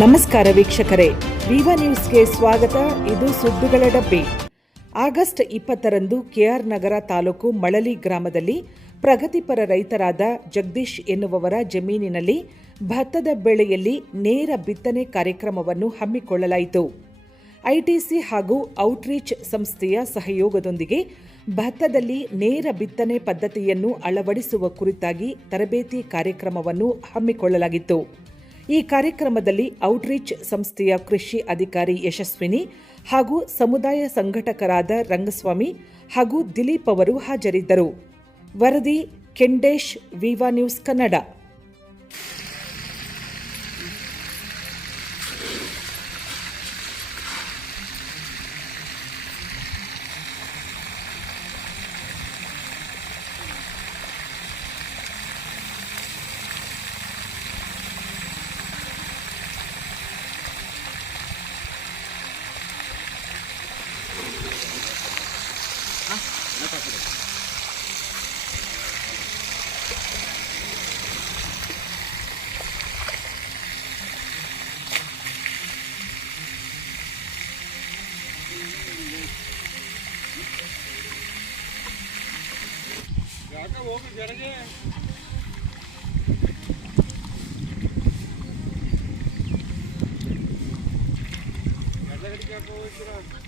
ನಮಸ್ಕಾರ ವೀಕ್ಷಕರೇ, ವಿವಾ ನ್ಯೂಸ್ಗೆ ಸ್ವಾಗತ. ಇದು ಸುದ್ದಿಗಳ ಡಬ್ಬಿ. ಆಗಸ್ಟ್ 20ರಂದು ಕೆಆರ್ ನಗರ ತಾಲೂಕು ಮಳಲಿ ಗ್ರಾಮದಲ್ಲಿ ಪ್ರಗತಿಪರ ರೈತರಾದ ಜಗದೀಶ್ ಎನ್ನುವವರ ಜಮೀನಿನಲ್ಲಿ ಭತ್ತದ ಬೆಳೆಯಲ್ಲಿ ನೇರ ಬಿತ್ತನೆ ಕಾರ್ಯಕ್ರಮವನ್ನು ಹಮ್ಮಿಕೊಳ್ಳಲಾಯಿತು. ಐಟಿಸಿ ಹಾಗೂ ಔಟ್ರೀಚ್ ಸಂಸ್ಥೆಯ ಸಹಯೋಗದೊಂದಿಗೆ ಭತ್ತದಲ್ಲಿ ನೇರ ಬಿತ್ತನೆ ಪದ್ಧತಿಯನ್ನು ಅಳವಡಿಸುವ ಕುರಿತಾಗಿ ತರಬೇತಿ ಕಾರ್ಯಕ್ರಮವನ್ನು ಹಮ್ಮಿಕೊಳ್ಳಲಾಗಿತ್ತು. ಈ ಕಾರ್ಯಕ್ರಮದಲ್ಲಿ ಔಟ್ರೀಚ್ ಸಂಸ್ಥೆಯ ಕೃಷಿ ಅಧಿಕಾರಿ ಯಶಸ್ವಿನಿ ಹಾಗೂ ಸಮುದಾಯ ಸಂಘಟಕರಾದ ರಂಗಸ್ವಾಮಿ ಹಾಗೂ ದಿಲೀಪ್ ಅವರು ಹಾಜರಿದ್ದರು. ವರದಿ ಕೆಂಡೇಶ್, ವಿವಾ ನ್ಯೂಸ್ ಕನ್ನಡ. ಹೋಗಿ ಜರಗೆ ಹೋಗ್ತೀರಾ?